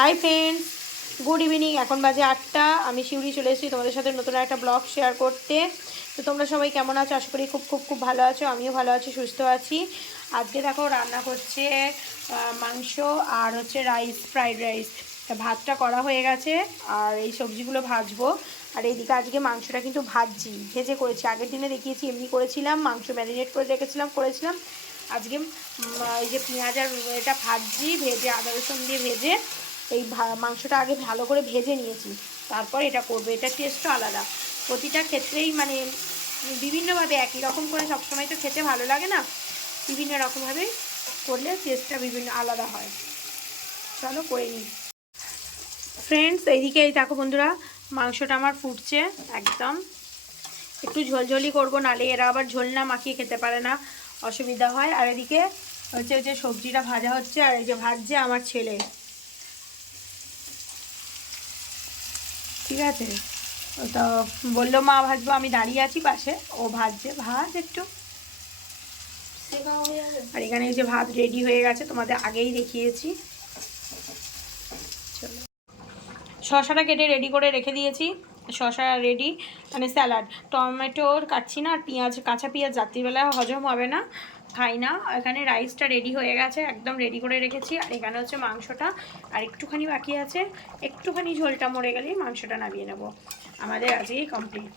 Hi friends, good evening. এখন বাজে 8টা। আমি শিউরি চলে এসেছি তোমাদের সাথে নতুন একটা ব্লগ শেয়ার করতে। তো তোমরা সবাই কেমন আছো? আশা করি খুব খুব খুব ভালো আছো। আমিও ভালো আছি, সুস্থ আছি। আজকে দেখো রান্না করছে মাংস আর হচ্ছে রাইস, ফ্রাইড রাইস। ভাতটা করা হয়ে গেছে আর এই সবজিগুলো ভাজবো। আর এইদিকে আজকে মাংসটা কিন্তু ভেজে করেছি। আগের দিনে দেখিয়েছি এমনি করেছিলাম, মাংস ম্যারিনেট করে করেছিলাম। আজকে এই যে পেঁয়াজ আর এটা ভাজছি, ভেজে আদা রসুন দিয়ে ভেজে এই মাংসটা আগে ভালো করে ভেজে নিয়েছি, তারপর এটা করবো। এটা টেস্টটা আলাদা প্রতিটা ক্ষেত্রেই, মানে বিভিন্নভাবে। একই রকম করে সবসময় তো খেতে ভালো লাগে না, বিভিন্ন রকমভাবে করলে টেস্টটা বিভিন্ন আলাদা হয়। চলো করে নিই ফ্রেন্ডস। এইদিকে এই দেখো বন্ধুরা, মাংসটা আমার ফুটছে একদম। একটু ঝোলঝোলি করবো, নালে এরা আবার ঝোল না মাখিয়ে খেতে পারে না, অসুবিধা হয়। আর এদিকে হচ্ছে যে সবজিটা ভাজা হচ্ছে, আর এই যে ভাজছে আমার ছেলে। ঠিক আছে, তো বললো মা ভাজবো, আমি দাঁড়িয়ে আছি পাশে, ও ভাজছে। ভাজ একটু। আর এখানে এই যে ভাত রেডি হয়ে গেছে, তোমাদের আগেই দেখিয়েছি। চলো, শশাটা কেটে রেডি করে রেখে দিয়েছি। শশা রেডি, মানে স্যালাড। টমেটোর কাটছি না, আর পেঁয়াজ, কাঁচা পেঁয়াজ রাত্রিবেলা হজম হবে না, খাই না। এখানে রাইসটা রেডি হয়ে গেছে, একদম রেডি করে রেখেছি। আর এখানে হচ্ছে মাংসটা, আর একটুখানি বাকি আছে। একটুখানি ঝোলটা মরে গেলেই মাংসটা নামিয়ে নেব। আমাদের আজকেই কমপ্লিট।